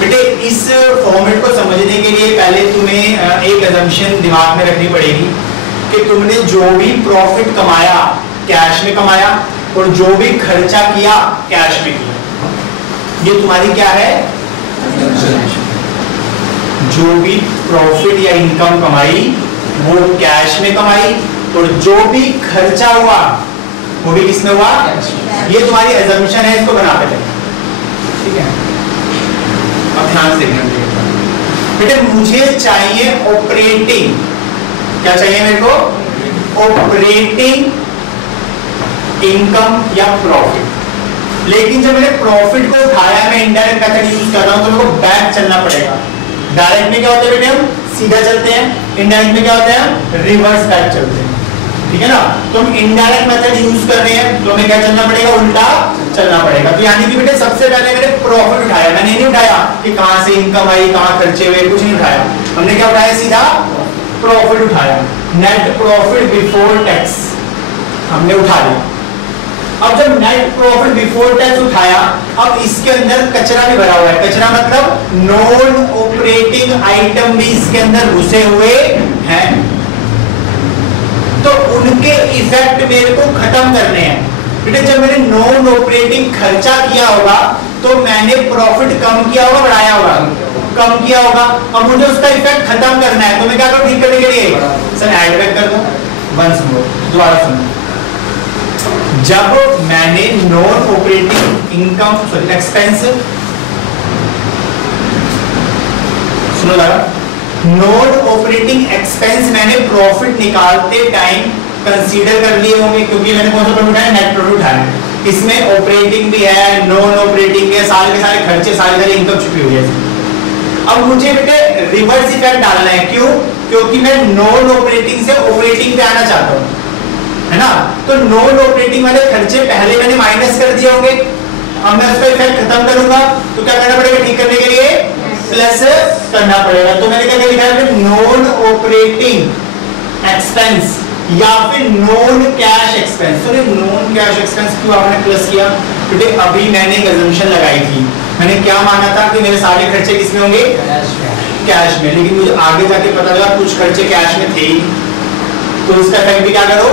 बेटे इस फॉर्मेट को समझने के लिए पहले तुम्हें एक असम्पशन दिमाग में रखनी पड़ेगी कि तुमने जो भी प्रॉफिट कमाया कैश में कमाया और जो भी खर्चा किया कैश में किया, ये तुम्हारी क्या है? जो भी प्रॉफिट या इनकम कमाई वो कैश में कमाई और जो भी खर्चा हुआ वो भी किसमें हुआ? ये तुम्हारी असम्पशन है, इसको बना पहले, ठीक है? अब ध्यान से देखना बेटे, मुझे चाहिए ऑपरेटिंग, क्या चाहिए मेरे को? ऑपरेटिंग इनकम या प्रॉफिट। लेकिन जब मैंने प्रॉफिट को उठाया, मैं इनडायरेक्ट मेथड यूज कर रहा हूं तो मेरे को बैक चलना पड़ेगा। डायरेक्ट में क्या होता है बेटे? हम सीधा चलते हैं, इनडायरेक्ट में क्या होता है? हम रिवर्स बैक चलते हैं, ठीक है ना? तो हम इनडायरेक्ट मेथड यूज कर रहे हैं तो हमें क्या चलना पड़ेगा? उल्टा चलना पड़ेगा। तो यानी कि बेटे सबसे पहले मैंने प्रॉफिट उठाया, मैंने नहीं उठाया कि कहां से इनकम आई, कहां खर्चे हुए, कुछ नहीं उठाया। हमने क्या उठाया? सीधा प्रॉफिट उठाया, नेट प्रॉफिट बिफोर टैक्स हमने उठा लिया। अब जब नेट प्रॉफिट बिफोर टैक्स उठाया, अब इसके अंदर कचरा भी भरा हुआ है। कचरा मतलब नॉन ऑपरेटिंग आइटम भी इसके अंदर घुसे हुए हैं, तो उनके इफेक्ट मेरे को खत्म करने हैं। बेटे जब मैंने नॉन ऑपरेटिंग खर्चा किया होगा तो मैंने प्रॉफिट कम किया होगा, बढ़ाया होगा? कम किया होगा। अब मुझे उसका इफेक्ट खत्म करना है तो मैं क्या करूं ठीक करने के लिए? सर ऐड बैक कर दो। वंस मोर, दोबारा सुनो। जब मैंने non operating income sorry expense, सुनो लगा, नॉन ऑपरेटिंग एक्सपेंस मैंने प्रॉफिट निकालते टाइम कंसीडर कर लिए होंगे, क्योंकि मैंने कौन सा प्रॉफिट उठाया? नेट प्रॉफिट उठाया। इसमें ऑपरेटिंग भी है, नॉन ऑपरेटिंग भी है, सारे के सारे खर्चे, सारी इनकम छुपी हुई है। अब मुझे बेटे रिवर्स इफेक्ट डालना है, क्यों? क्योंकि मैं नॉन ऑपरेटिंग से ऑपरेटिंग पे आना चाहता हूं, है ना? तो नॉन ऑपरेटिंग वाले खर्चे पहले मैंने माइनस कर दिए होंगे, अब मैं उसका इफेक्ट खत्म करूंगा तो क्या करना पड़ेगा ठीक करने के लिए? प्लस करना पड़ेगा। तो मैंने क्या लिखा है? नॉन ऑपरेटिंग एक्सपेंस या फिर नॉन कैश एक्सपेंस। तो नॉन कैश एक्सपेंस क्यों आपने प्लस किया? बेटे अभी मैंने एक असम्पशन लगाई थी, मैंने क्या माना था कि मेरे सारे खर्चे किसमें होंगे? कैश में। लेकिन मुझे आगे जाके पता लगा कुछ खर्चे कैश में थे, तो इसका इफेक्ट भी क्या करो?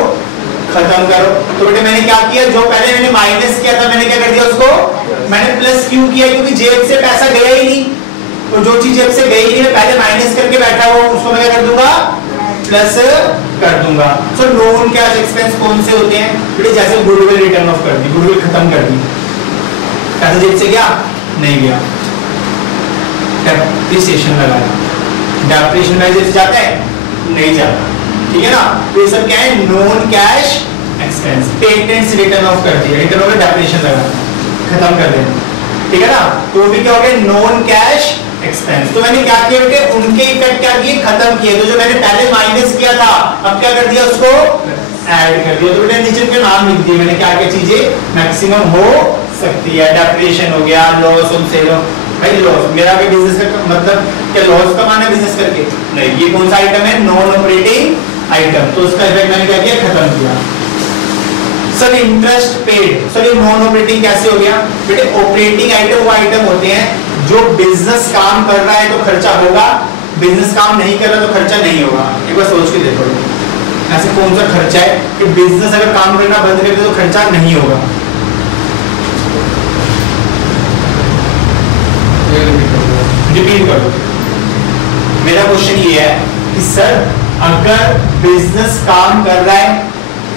खत्म करो। तो बेटे मैंने क्या किया? जो पहले मैंने माइनस किया था मैंने क्या कर दिया? उसको मैंने प्लस क्यों किया? क्योंकि जेब से पैसा गया ही नहीं, तो जो चीज जेब से गई नहीं मैं पहले माइनस करके बैठा हुआ उसको मैं क्या कर दूंगा? प्लस कर दूंगा। सो नॉन कैश एक्सपेंस कौन से होते हैं बेटे? जैसे गुडविल रिटर्न ऑफ कर दी, गुडविल खत्म कर दी, पैसा जेब से गया नहीं गया, डेप्रिसिएशन लगाया, डेप्रिसिएशन में जेब से जाता है नहीं जाता, ठीक है ना? तो ये सब क्या है? Non cash expense. Patents return of कर दिया, रिटर्न ऑफ डेप्रिसिएशन लगा, खत्म कर देना, ठीक है ना? तो भी क्या हो गया? Non cash expense. तो मैंने क्या किया बेटे? उनके इफेक्ट क्या किए? खत्म किए। तो जो मैंने पहले माइनस किया था अब क्या कर दिया? उसको ऐड कर दिया। तो बेटे नीचे के नाम लिख दिए मैंने, क्या क्या चीजें मैक्सिमम हो सकती है। डेप्रिसिएशन हो गया, लॉस ऑन सेल, भाई लॉस मेरा भी बिजनेस का मतलब क्या लॉस कमाना बिजनेस करके? नहीं, ये कौन सा आइटम है? Non operating item. तो उसका इफेक्ट मैंने क्या किया? खत्म किया। सर इंटरेस्ट पेड, सर ये नॉन ऑपरेटिंग कैसे हो गया बेटे? ऑपरेटिंग आइटम वो आइटम होते हैं जो बिजनेस काम कर रहा है तो खर्चा होगा, बिजनेस काम नहीं कर रहा तो खर्चा नहीं होगा। एक बार सोच के देखो ऐसे कौन सा खर्चा है कि बिजनेस अगर काम करना बंद कर दे तो खर्चा नहीं होगा? रिपीट कर दो। मेरा क्वेश्चन ये है कि सर अगर बिजनेस काम कर रहा है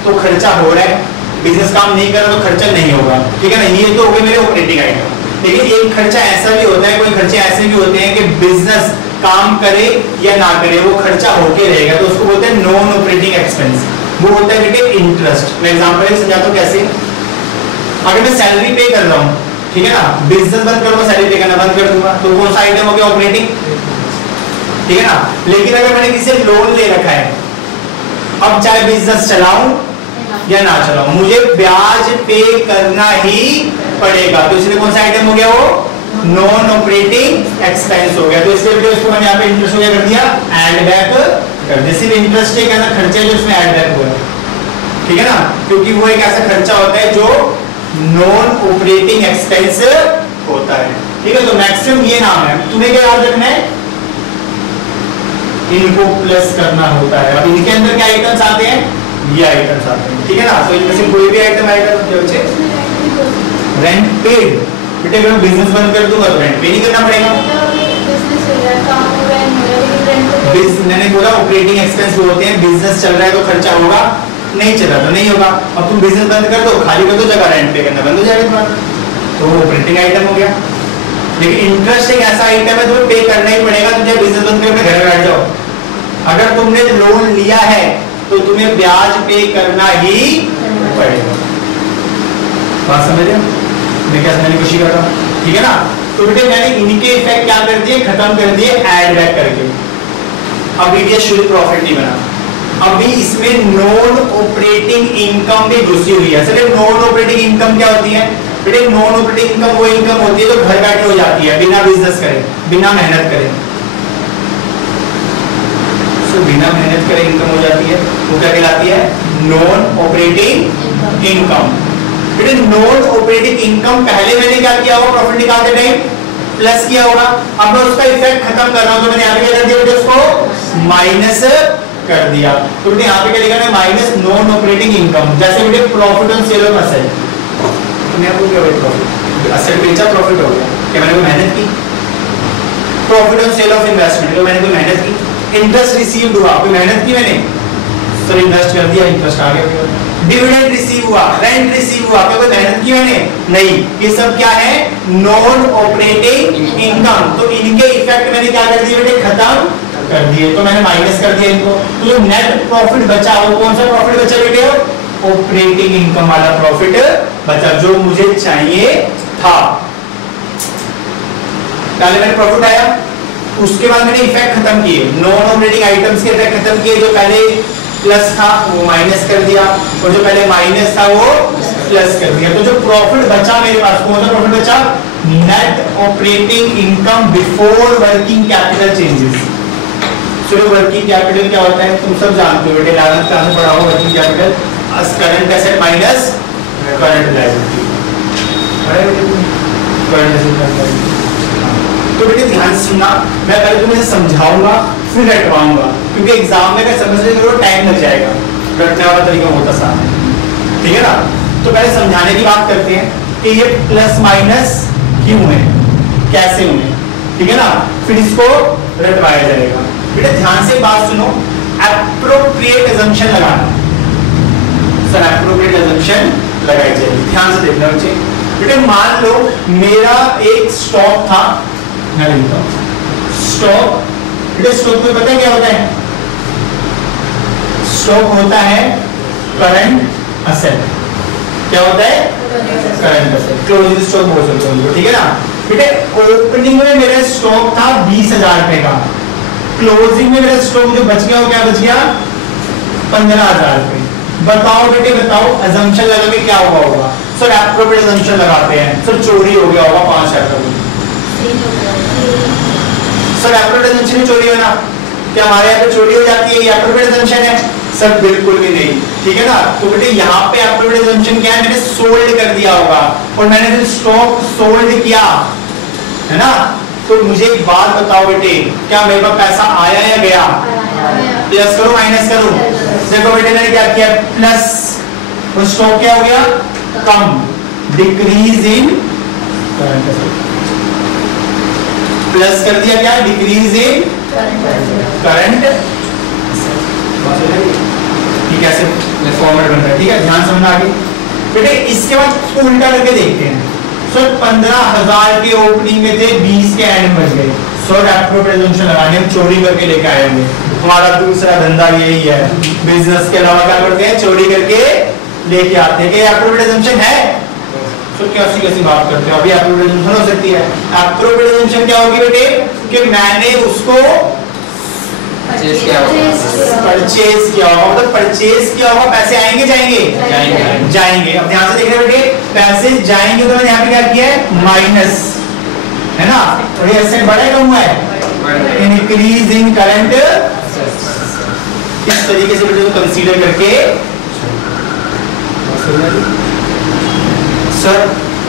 तो खर्चा हो रहा है, बिजनेस काम नहीं कर रहा तो खर्चा नहीं होगा, ठीक है ना? ये तो हो गए मेरे ऑपरेटिंग आइटम। लेकिन एक खर्चा ऐसा भी होता है, कोई खर्चे ऐसे भी होते हैं कि बिजनेस काम करे या ना करे वो खर्चा होके रहेगा, तो उसको बोलते हैं नॉन ऑपरेटिंग एक्सपेंस। वो होता है बेटे इंटरेस्ट। मैं एग्जांपल समझाता हूं कैसे। अगर मैं सैलरी पे कर रहा हूं, ठीक है ना, बिजनेस बंद करूंगा सैलरी पे करना बंद कर दूंगा, तो कौन सा आइटम हो गया? ऑपरेटिंग, ठीक है ना? लेकिन अगर मैंने किसी से लोन ले रखा है, अब चाहे बिजनेस चलाऊं या ना चलाऊं मुझे ब्याज पे करना ही पड़ेगा, तो इसलिए कौन सा आइटम हो गया? वो नॉन ऑपरेटिंग एक्सपेंस हो गया। तो इसलिए उसको मैंने यहाँ पे इंटरेस्ट हो गया कर दिया, ऐड बैक कर दिया। सिर्फ इंटरेस्ट एक ऐसा खर्चा है जो उसमें ऐड बैक हुआ है, ठीक है ना? क्योंकि वो एक ऐसा खर्चा होता है जो नॉन ऑपरेटिंग एक्सपेंस होता है। ठीक है, तो मैक्सिमम ये नाम है, तुम्हें क्या याद रखना है, इनको प्लस करना होता है। अब इनके अंदर क्या आइटम्स आते हैं, ये आइटम्स आते हैं, ठीक है ना। तो इनमें से कोई भी आइटम आएगा तो बच्चे रेंट पेड, बेटे अगर मैं बिजनेस बंद कर दूंगा तो रेंट पे नहीं करना पड़ेगा। मैंने बोला ऑपरेटिंग एक्सपेंस जो होते हैं, बिजनेस चल रहा है तो खर्चा होगा, नहीं चल रहा तो नहीं होगा। अब तुम बिजनेस बंद कर दो, खाली कर दो जगह, रेंट पे करना बंद हो जाएगा तुम्हारा, तो ऑपरेटिंग आइटम हो गया। लेकिन इंटरेस्ट एक ऐसा आइटम है तुम्हें पे करना ही पड़ेगा, तुम चाहे बिजनेस बंद करके घर में बैठ जाओ, अगर तुमने लोन लिया है तो तुम्हें ब्याज पे करना ही पड़ेगा। बात समझ रहे हो मैं क्या समझने की कोशिश कर रहा हूँ, ठीक है ना। तो बेटे मैंने इनके इफेक्ट क्या कर दिए, खत्म कर दिए ऐड बैक करके। अब ये शुद्ध प्रॉफिट नहीं बना, अभी इसमें नॉन ऑपरेटिंग इनकम भी घुसी हुई है। सर नॉन ऑपरेटिंग इनकम क्या होती है बेटे, नॉन ऑपरेटिंग इनकम वो इनकम होती है जो घर बैठे हो जाती है, बिना बिजनेस करे, बिना मेहनत करे। तो बिना मेहनत करे इनकम हो जाती है, वो क्या कहलाती है, नॉन ऑपरेटिंग इनकम। बेटे नॉन ऑपरेटिंग इनकम पहले मैंने क्या किया होगा, प्रॉफिट निकालते टाइम प्लस किया होगा। अब मैं उसका इफेक्ट खत्म कर रहा हूं तो मैंने यहाँ पे क्या कर दिया बेटे, उसको माइनस कर दिया। तो बेटे यहाँ पे क्या लिखा है, माइनस नॉन ऑपरेटिंग इनकम। जैसे बेटे profit on sale of asset, profit asset बेचा प्रॉफिट हो गया, क्या मैंने कोई मेहनत की। Profit on sale of investment, तो मैंने कोई मेहनत की। इंटरेस्ट रिसीव्ड हुआ, कोई मेहनत की मैंने, सर इन्वेस्ट कर दिया, इंटरेस्ट आ गया। डिविडेंड रिसीव हुआ, रेंट रिसीव हुआ, क्या कोई मेहनत की मैंने, नहीं। ये सब क्या है, नॉन ऑपरेटिंग इनकम। तो इनके इफेक्ट मैंने क्या कर दिए बेटे, खत्म कर दिए, तो मैंने माइनस कर दिया इनको। तो जो नेट प्रॉफिट बचा वो कौन सा प्रॉफिट बचा बेटे, ऑपरेटिंग इनकम वाला प्रॉफिट बचा, जो मुझे चाहिए था। पहले मैंने प्रॉफिट आया, उसके बाद मैंने इफेक्ट खत्म किए, नॉन ऑपरेटिंग आइटम्स के इफेक्ट खत्म किए। जो पहले प्लस था वो माइनस कर दिया, और जो पहले माइनस था वो प्लस कर दिया। तो जो प्रॉफिट बचा मेरे पास, कौन सा प्रॉफिट बचा, net operating income before working capital changes. चलो वर्किंग कैपिटल क्या होता है तुम सब जानते हो बेटे, लागत कहां से पढ़ा हो, working capital current asset minus current liability. तो बेटे ध्यान से सुनना, मैं पहले तुम्हें समझाऊंगा फिर रटवाऊंगा, क्योंकि एग्जाम में अगर समझने में टाइम लग जाएगा, रटने वाला तरीका होता साथ है, ठीक है ना। तो पहले समझाने की बात करते हैं कि ये प्लस माइनस क्यों है, कैसे हुए, ठीक है ना, फिर इसको रटवाया जाएगा। बेटे ध्यान से बात सुनो, एप्रोप्रिएट अजम्पशन लगाना, सर एप्रोप्रिएट अजम्पशन लगाई जाएगी, ध्यान से देखना बच्चे। बेटे मान लो मेरा एक स्टॉक था, मैं लिखता हूं स्टॉक। बेटे स्टॉक में पता है क्या होता है, स्टॉक होता है करंट असेट। क्या होता है, करंट असेट, क्लोजिंग स्टॉक बोल सकते हो, ठीक है ना। बेटे ओपनिंग में मेरा स्टॉक था 20,000 रुपए का, क्लोजिंग में मेरा स्टॉक जो बच गया वो क्या बच गया, 15,000 रुपए। बताओ बेटे बताओ, अजम्पशन लगा के क्या हुआ होगा, सर एप्रोप्रिएट अजम्पशन लगाते हैं, सर चोरी हो गया होगा 5,000 का। सर एप्रोप्रिएट अजम्पशन में चोरी होना, क्या हमारे यहाँ पे चोरी हो जाती है, ये एप्रोप्रिएट अजम्पशन है, सर बिल्कुल भी नहीं, ठीक है ना। तो बेटे यहाँ पे एप्रोप्रिएट अजम्पशन क्या है, मैंने सोल्ड कर दिया होगा, और मैंने जो स्टॉक सोल्ड किया है ना, तो मुझे एक बात बताओ बेटे, क्या मेरे पास पैसा आया या गया, प्लस करो माइनस करो, देखो बेटे मैंने क्या किया, प्लस, और स्टॉक क्या हो गया, कम, decrease in current asset, plus कर दिया क्या, डिक्रीज इन करंट। ठीक है, ऐसे फॉर्मेट बनता है, ठीक है, ध्यान समझना आगे। बेटे इसके बाद उल्टा करके देखते हैं, सर 15,000 के ओपनिंग में थे, 20 के एंड में बच गए, सर एप्रोप्रिएट अजम्पशन लगाने हम चोरी करके लेके आए होंगे। हमारा दूसरा धंधा यही है, बिजनेस के अलावा क्या करते हैं, चोरी करके लेके आते हैं। कि एप्रोप्रिएट अजम्पशन है, तो कैसी बात करते हो, अभी एप्रोप्रिएट अजम्पशन हो सकती है। एप्रोप्रिएट अजम्पशन क्या होगी बेटे, कि मैंने उसको परचेज किया होगा, मतलब परचेज किया होगा, पैसे आएंगे जाएंगे, जाएंगे। अब ध्यान से देख रहे बेटे, पैसे जाएंगे तो मैंने यहाँ पे क्या किया है, माइनस, है ना, और ये एसेट बढ़ा है कम हुआ है, इंक्रीज इन करंट। इस तरीके से बेटे को कंसीडर करके, सर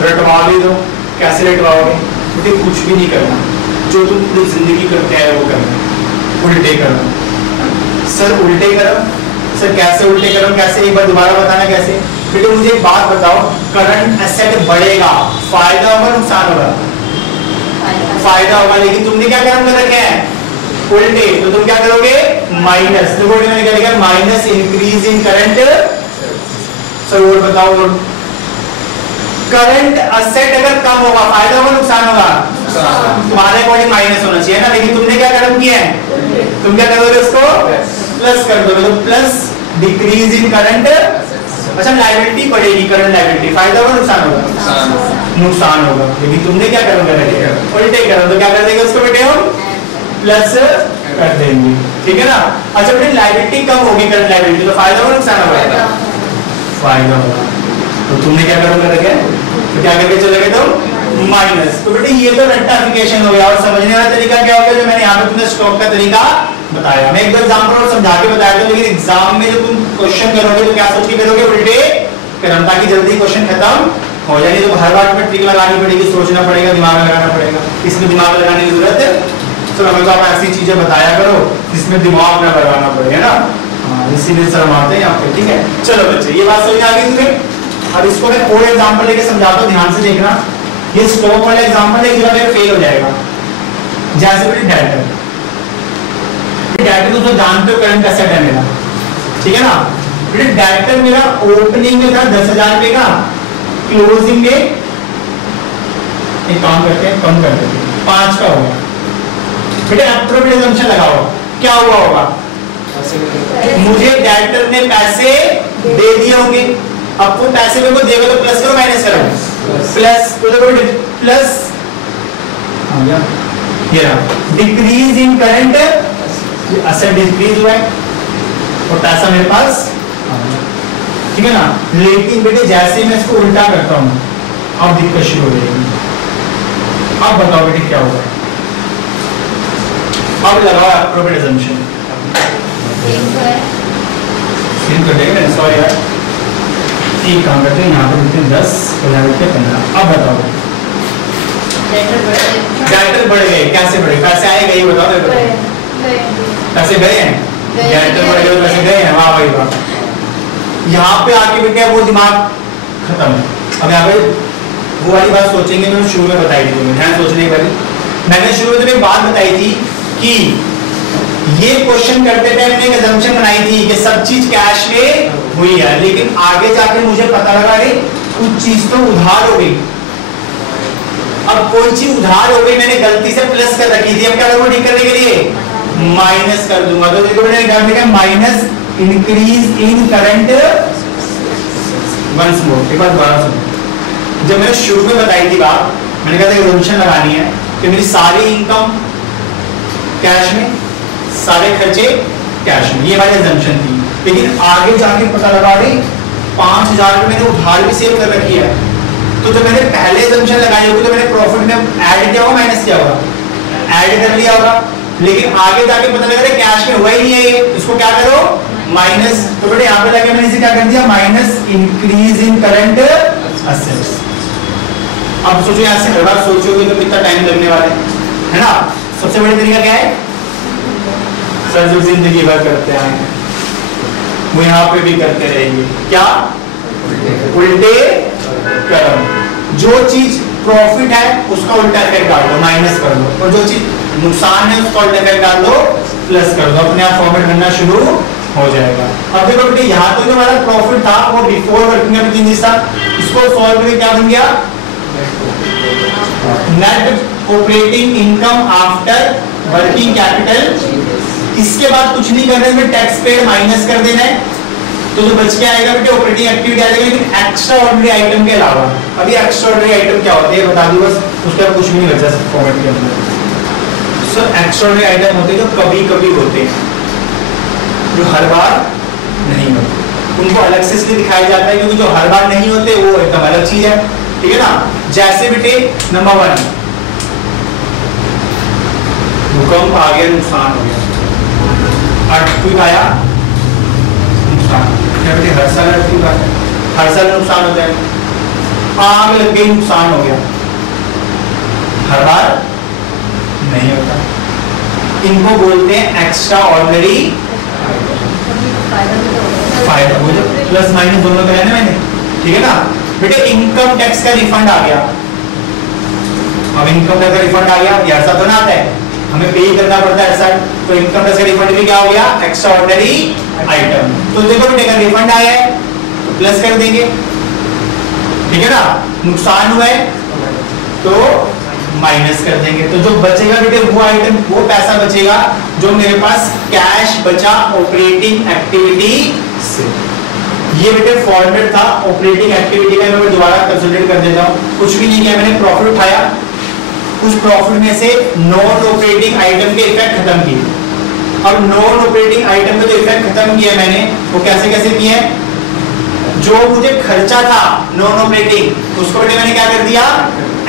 रटवा भी दो, कैसे रटवाओगे, बेटे कुछ भी नहीं करना, जो तुम पूरी जिंदगी करते आए वो करना, उल्टे करो। सर उल्टे करो, सर कैसे उल्टे करो, कैसे एक बार दोबारा बताना कैसे? बेटे मुझे एक बात बताओ, करंट एसेट बढ़ेगा, फायदा होगा नुकसान होगा? फायदा होगा, लेकिन तुमने क्या कर्म कर रखे हैं? उल्टे, तो तुम क्या करोगे? माइनस। तो मैंने क्या लिखा? Minus increase in current. Sir और बताओ, करंट एसेट अगर कम होगा फायदा होगा नुकसान होगा? तुम्हारे अकॉर्डिंग माइनस होना चाहिए ना, लेकिन तुमने क्या कर्म किया है? तुम क्या करोगे? उसको प्लस कर दोगे, तो प्लस डिक्रीज इन करंट। अच्छा लायबिलिटी बढ़ेगी, करंट लायबिलिटी, फायदा होगा नुकसान होगा? नुकसान होगा, लेकिन तुमने क्या कर्म कर रहे हैं? उल्टे करो, तो क्या कर देंगे उसको बेटे हम? प्लस कर देंगे, ठीक है ना। अच्छा बेटे लायबिलिटी कम होगी, करंट लायबिलिटी, तो फायदा होगा नुकसान होगा? फायदा होगा। तो तुमने क्या कर्म कर रखे? तो क्या करके चले गए तुम? माइनस। तो बेटे ये तो रेक्टिफिकेशन हो गया, और समझने वाला तरीका क्या हो गया जो मैंने यहाँ पे तुम्हें स्टॉक का तरीका बताया। मैं एक दो एग्जांपल और समझा के बताया था, लेकिन एग्जाम में जब तुम क्वेश्चन करोगे तो क्या सोच के करोगे? उल्टे करम, ताकि जल्दी क्वेश्चन खत्म हो जाए। तो हर बार में ट्रिक लगानी पड़ेगी, सोचना पड़ेगा, दिमाग लगाना पड़ेगा। इसमें दिमाग लगाने की जरूरत है? तो हमें तो आप ऐसी चीजें बताया करो जिसमें दिमाग ना लगाना पड़े, है ना। इसीलिए सर हम आते हैं यहाँ पे, ठीक है। चलो बच्चे ये बात समझ आ गई तुम्हें? अब इसको मैं और एग्जाम्पल लेके समझाता हूँ, ध्यान से देखना। ये स्टॉक वाला एग्जाम्पल एक जगह फेल हो जाएगा। जैसे बेटे डेटर, डेटर तो जानते हो करंट एसेट है मेरा, ठीक है ना। बेटे डेटर मेरा ओपनिंग में था 10,000 रुपए का, क्लोजिंग में एक काम करते हैं, कम कर देते हैं, 5 का होगा। बेटे एप्रोप्रिएट असम्पशन लगाओ, क्या हुआ होगा? मुझे डेटर ने पैसे दे दिए होंगे, अब वो पैसे मेरे को देगा तो प्लस करो माइनस करो? प्लस। तो देखो प्लस आ गया, ये रहा decrease in current asset, decrease हुआ है और पैसा मेरे पास, ठीक है ना। लेकिन बेटे जैसे मैं इसको उल्टा करता हूं अब दिक्कत शुरू हो जाएगी। अब बताओ बेटे क्या होगा? अब लगाओ एप्रोप्रिएट असम्पशन, सीन कर देंगे, सॉरी यार। एक काम करते हैं, यहाँ पर लिखते हैं 10 और यहाँ लिखते हैं 15। अब बताओ डेटर बढ़ गए, कैसे बढ़े? पैसे आए गए बताओ, पैसे गए हैं, डेटर बढ़ गए, पैसे गए हैं, वाह भाई वाह। यहाँ पे आके बेटे वो दिमाग खत्म है। अब यहाँ पे वो वाली बात सोचेंगे जो शुरू में बताई थी तुम्हें, ध्यान सोचने वाली। मैंने शुरू में तुम्हें एक बात बताई थी कि ये क्वेश्चन करते टाइम मैंने एक असम्पशन बनाई थी कि सब चीज कैश में हुई है, लेकिन आगे जाके मुझे पता लगा रे कुछ चीज तो उधार हो गई। अब कोई चीज उधार हो गई, मैंने गलती से प्लस कर रखी थी, अब क्या करूंगा ठीक करने के लिए? माइनस कर दूंगा। तो देखो मैंने क्या लिखा? Minus increase in current. Once more, एक बार दोबारा सुनो। जब मैंने शुरू में बताई थी बात, मैंने कहा था असम्पशन लगानी है कि मेरी सारी इनकम कैश में, सारे खर्चे कैश में, ये हमारी असम्पशन थी। लेकिन आगे जाके पता लगा रही 5,000 रुपए मैंने उधार भी सेव कर रखी है। तो जब मैंने पहले असम्पशन लगाई होगी तो मैंने प्रॉफिट में ऐड किया होगा माइनस किया होगा? ऐड कर लिया होगा, लेकिन आगे जाके पता लगा कैश में हुआ ही नहीं है ये, इसको क्या करो? माइनस। तो बेटे यहाँ पे लगे मैंने इसे क्या कर दिया? Minus increase in current assets. अब सोचो, यहाँ से हर बार सोचोगे तो कितना टाइम लगने वाला है ना। सबसे बड़ी तरीका क्या है? सर जो जिंदगी भर करते हैं वो यहाँ पे भी करते रहेंगे, क्या? उल्टे कर्म। जो चीज प्रॉफिट है उसका उल्टा इफेक्ट डाल दो, माइनस कर दो, और जो चीज नुकसान है उसका उल्टा इफेक्ट डाल दो, प्लस कर दो, अपने आप फॉर्मेट बनना शुरू हो जाएगा। अब देखो बेटे यहाँ तो जो हमारा प्रॉफिट था वो बिफोर वर्किंग कैपिटल था, इसको सॉल्व करके क्या बन गया? Net operating income after working capital. इसके बाद कुछ नहीं करना है, टैक्स पेड माइनस कर देना है, तो जो बच के आएगा बेटे ऑपरेटिंग एक्टिविटी आ जाएगी, लेकिन एक्स्ट्रा ऑर्डिनरी आइटम के अलावा। अभी एक्स्ट्रा ऑर्डिनरी आइटम क्या होते हैं बता दूं बस, उसके बाद कुछ भी नहीं बचा फॉर्मेट के अंदर। सर एक्स्ट्रा ऑर्डिनरी आइटम होते हैं जो कभी कभी होते हैं, जो हर बार नहीं होते, उनको अलग से इसलिए दिखाया जाता है क्योंकि जो हर बार नहीं होते वो एकदम अलग चीज है, ठीक है ना। जैसे बेटे नंबर 1 भूकंप आ गया, नुकसान हो गया, अर्थक्वेक आया, नुकसान। क्या बेटे हर साल अर्थक्वेक आता है? हर साल नुकसान होता है। आग लग गई, नुकसान हो गया, हर बार नहीं होता। इनको बोलते हैं एक्स्ट्रा ऑर्डिनरी फायदा। वो जो प्लस माइनस दोनों कराए ना मैंने, ठीक है ना बेटे। इनकम टैक्स का रिफंड आ गया, अब इनकम टैक्स का रिफंड आ गया, ये ऐसा तो ना आता है, हमें पे करना पड़ता है ऐसा। तो इनकम टैक्स का रिफंड भी क्या हो गया, एक्स्ट्रा ऑर्डिनरी आइटम। तो देखो बेटे का रिफंड आया है तो प्लस कर देंगे, ठीक है ना। नुकसान हुआ है तो माइनस कर देंगे। तो जो बचेगा बेटे वो आइटम, वो पैसा बचेगा जो मेरे पास कैश बचा ऑपरेटिंग एक्टिविटी से। ये बेटे फॉर्मेट था ऑपरेटिंग एक्टिविटी का। मैं दोबारा कंसोलिडेट कर देता हूँ। कुछ भी नहीं किया मैंने, प्रॉफिट उठाया, उस प्रॉफिट में से नॉन ऑपरेटिंग आइटम के इफेक्ट खत्म किए। अब नॉन ऑपरेटिंग आइटम के जो इफेक्ट खत्म किए मैंने, वो कैसे कैसे किए, जो मुझे खर्चा था नॉन ऑपरेटिंग उसको बेटे मैंने क्या कर दिया,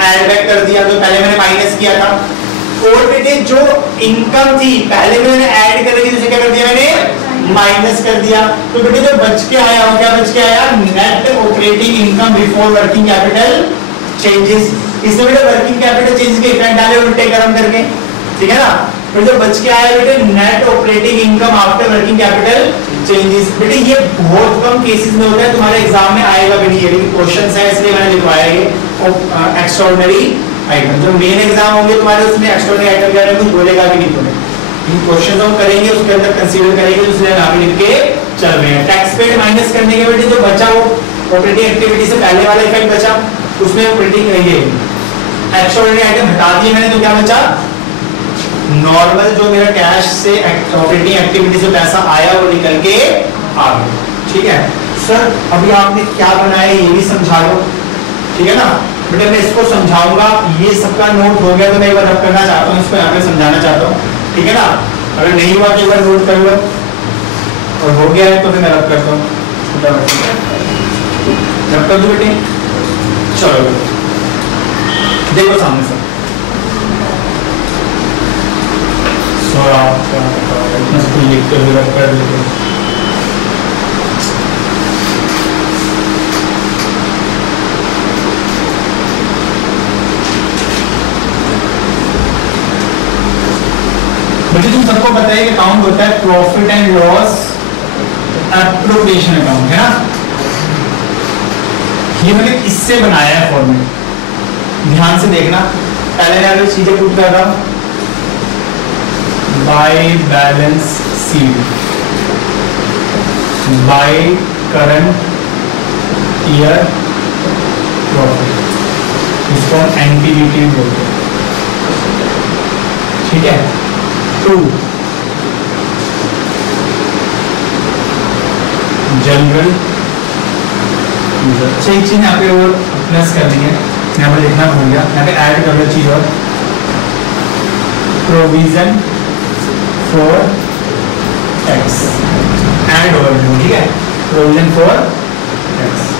ऐड बैक कर दिया। तो पहले मैंने माइनस किया था। और बेटे जो इनकम थी पहले मैंने ऐड कर दी, उसे क्या कर दिया मैंने, माइनस कर दिया। तो बेटे जो बच के आया वो क्या बच के आया, net operating income before working capital changes. इसमें बेटे वर्किंग कैपिटल चेंज के इफेक्ट डाले उल्टे कर्म करके, ठीक है ना। फिर जो बच के आया बेटे net operating income after working capital changes. बेटे ये बहुत कम केसेस में होता है, तुम्हारे एग्जाम में आएगा भी नहीं है, लेकिन क्वेश्चन है इसलिए मैंने लिखवाया ये एक्स्ट्राऑर्डिनरी आइटम। जो मेन एग्जाम होंगे तुम्हारे उसमें एक्स्ट्राऑर्डिनरी आइटम के बारे में कुछ बोलेगा भी नहीं तुम्हें, इन क्वेश्चन हम करेंगे उसके अंदर कंसीडर करेंगे, इसलिए नाम लिख के चल रहे हैं। टैक्स पेड माइनस करने के बेटे जो बचा वो ऑपरेटिंग एक्टिविटी से पहले वाला इफेक्ट बचा, उसमें ऑपरेटिंग ये एक्स्ट्राऑर्डिनरी आइटम हटा दिए मैंने, तो क्या बचा, नॉर्मल जो मेरा कैश से ऑपरेटिंग एक्टिविटी से पैसा आया वो निकल के आ गया, ठीक है। सर अभी आपने क्या बनाया ये भी समझा लो, ठीक है ना बेटा। मैं इसको समझाऊंगा, ये सबका नोट हो गया तो मैं एक बार रब करना चाहता हूँ, इसको यहाँ पे समझाना चाहता हूँ, ठीक है ना। अगर नहीं हुआ तो एक बार नोट कर लो, और हो गया है तो फिर मैं रब करता हूँ, रब कर दो बेटे। चलो देखो सामने से लिखते हुए रब कर देते हैं। बच्चे तुम सबको पता है कि अकाउंट होता है profit and loss appropriation account, है ना। ये मैंने इससे बनाया है फॉर्मेट, ध्यान से देखना। पहले मैं चीजें पुट कर रहा हूं, by balance sheet, by current year profit, इसको हम एनपीबीटी बोलते हैं, ठीक है। To general user. एक चीज यहाँ पे और प्लस कर देंगे, यहाँ पे लिखना भूल गया, यहाँ पे ऐड कर लो चीज और, provision for tax add over, ठीक है, provision for tax.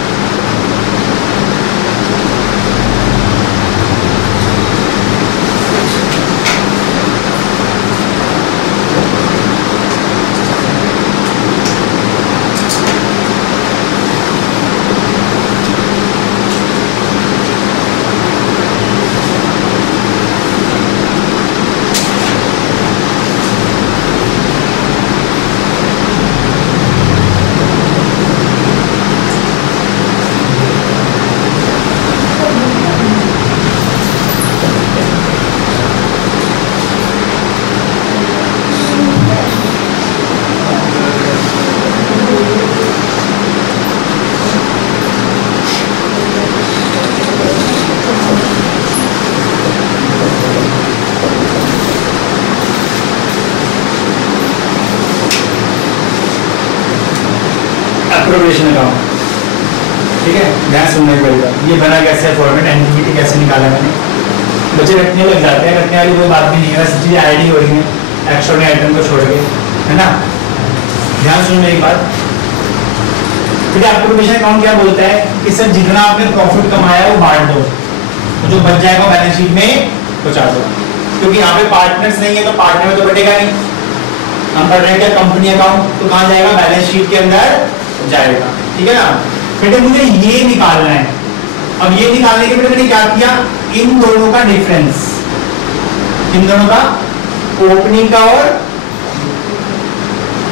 Appropriation account, ठीक है, ध्यान सुनना पड़ेगा। ये बना कैसे है फॉर्मेट, एनपीबीटी कैसे निकाला मैंने। बच्चे रटने लग जाते हैं, रटने वाली कोई बात भी नहीं है, सब चीजें आईडी हो रही है एक्स्ट्रा आइटम को छोड़ के, है ना। ध्यान सुनना एक बात, ठीक है। एप्रोप्रिएशन अकाउंट क्या बोलता है कि सर जितना आपने प्रॉफिट कमाया वो बांट दो, तो जो बच जाएगा बैलेंस शीट में पहुंचा दो, क्योंकि यहाँ पे पार्टनर्स नहीं है तो पार्टनर में तो बटेगा नहीं। हम पढ़ रहे हैं क्या, कंपनी अकाउंट, तो कहाँ जाएगा, बैलेंस शीट के अंदर जाएगा, ठीक है ना। बेटे मुझे ये निकालना है। अब ये निकालने के लिए मैंने क्या किया, इन दोनों का डिफरेंस इन दोनों का, ओपनिंग का और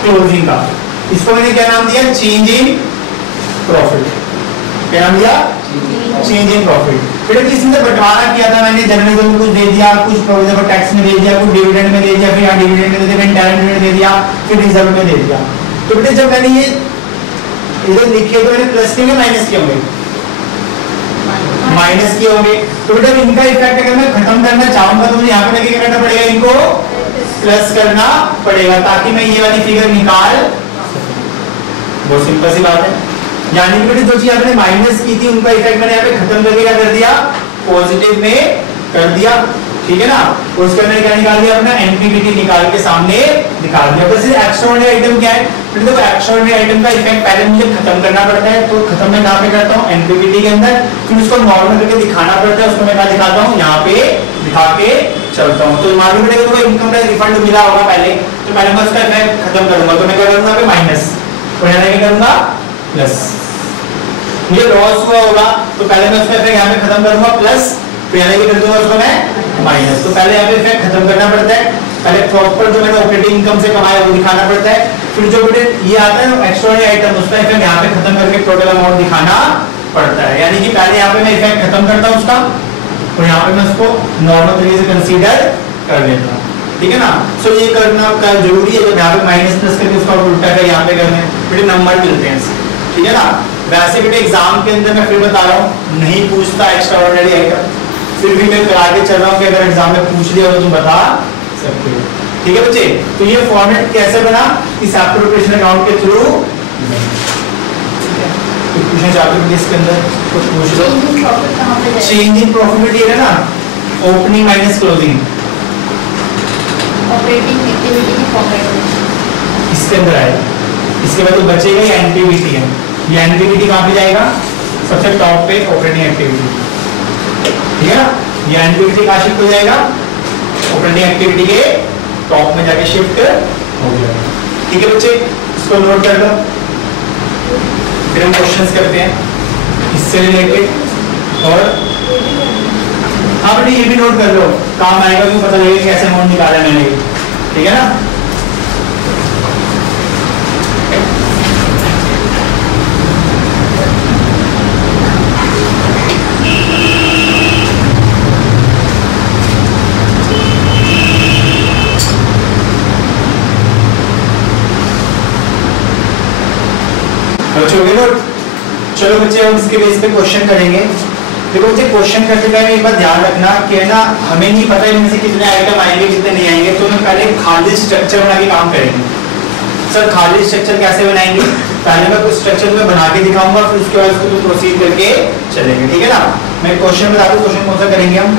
क्लोजिंग का। इसको मैंने क्या नाम दिया, चेंज इन प्रॉफिट। क्या नाम दिया, चेंज इन प्रॉफिट। फिर किसी ने बंटवारा किया था, मैंने जर्नलिज्म में कुछ दे दिया, कुछ प्रोविजन फॉर टैक्स में दे दिया, कुछ डिविडेंड में दे दिया, फिर यहाँ डिविडेंड में दे दिया, इंटरनल में दे दिया, फिर रिजर्व में दे दिया। तो बेटे जब मैंने ये इधर लिखे तो मैंने प्लस किए माइनस किए होंगे, माइनस किए होंगे। तो बेटा इनका इफेक्ट अगर मैं खत्म करना चाहूंगा तो मुझे यहाँ पे क्या करना पड़ेगा, इनको प्लस करना पड़ेगा ताकि मैं ये वाली फिगर निकाल। बहुत सिंपल सी बात है। यानी कि बेटे जो चीज आपने माइनस की थी उनका इफेक्ट मैंने यहाँ पे खत्म करके क्या कर दिया, पॉजिटिव में कर दिया। ठीक है ना। उसके मैंने क्या निकाल दिया, अपना एनपीवीटी निकाल के सामने दिखा दिया। बस एक्स्ट्राऑर्डिनरी आइटम क्या है, फिर देखो एक्स्ट्राऑर्डिनरी आइटम का इफेक्ट पहले मुझे खत्म करना पड़ता है, तो खत्म मैं कहाँ पे करता हूँ, एनपीवीटी के अंदर। फिर उसको नॉर्मल करके दिखाना पड़ता है, उसको मैं कहाँ दिखाता हूँ, यहाँ पे दिखा के चलता हूँ। तो मान लो मेरे को इनकम टैक्स रिफंड मिला होगा पहले, तो पहले मैं उसका इफेक्ट खत्म करूंगा, तो मैं क्या करूंगा पे माइनस, तो यहाँ क्या करूंगा प्लस। मुझे लॉस हुआ होगा तो पहले मैं उसका इफेक्ट यहाँ पे खत्म करूंगा प्लस, फिर यहाँ पे कर दूंगा उसको मैं माइनस। तो पहले यहाँ पे इफेक्ट खत्म करना पड़ता है, पहले प्रॉपर जो मैंने ऑपरेटिंग इनकम से कमाया वो दिखाना पड़ता है। फिर जो बेटे ये आता है ना एक्स्ट्राऑर्डिनरी आइटम, उसका इफेक्ट यहाँ पे खत्म करके टोटल अमाउंट दिखाना पड़ता है। यानी कि पहले यहाँ पे मैं इफेक्ट खत्म करता हूँ उसका, और यहाँ पे मैं उसको नॉर्मल तरीके से कंसीडर कर लेता हूँ। ठीक है ना। सो ये करना का जरूरी है, जब यहाँ पे माइनस प्लस करके उसका उल्टा कर यहाँ पे करने बेटे नंबर मिलते हैं। ठीक है ना। वैसे बेटे एग्जाम के अंदर मैं फिर बता रहा हूँ नहीं पूछता एक्स्ट्राऑर्डिनरी आइटम, फिर भी मैं करा के चल रहा हूँ कि अगर एग्जाम में पूछ लिया तो तुम बता सकते हो। ठीक है बच्चे। तो ये फॉर्मेट कैसे बना, इस एप्रोप्रिएशन अकाउंट के थ्रू। पूछना चाहते हो इसके अंदर कुछ पूछ लो। चेंज इन प्रॉफिट है ना, opening minus closing, operating activity की प्रॉफिट इसके अंदर आएगा। इसके बाद तो बचेगा ये एनपीवीटी है, ये एनपीवीटी कहाँ पे जाएगा, सबसे टॉप पे ऑपरेटिंग एक्टिविटी। ठीक है ना। ये एनपीवीटी कहाँ शिफ्ट हो जाएगा, ऑपरेटिंग एक्टिविटी के टॉप में जाके शिफ्ट हो जाएगा। ठीक है बच्चे, इसको नोट कर लो, फिर हम क्वेश्चंस करते हैं इससे रिलेटेड। और हाँ बेटे ये भी नोट कर लो, काम आएगा क्यों पता लगेगा कैसे अमाउंट निकाला मैंने। ठीक है ना। चलो बच्चे हम इसके बेस पे क्वेश्चन करेंगे। देखो बच्चे क्वेश्चन करते टाइम एक बात ध्यान रखना कि है ना, हमें नहीं पता इनमें से कितने आइटम आएंगे कितने नहीं आएंगे, तो हम पहले खाली स्ट्रक्चर बना के काम करेंगे। सर खाली स्ट्रक्चर कैसे बनाएंगे, पहले मैं कुछ स्ट्रक्चर में बना के दिखाऊंगा, फिर उसके बाद उसको प्रोसीड करके चलेंगे। ठीक है ना। मैं क्वेश्चन बता दूं, क्वेश्चन कौन सा करेंगे हम,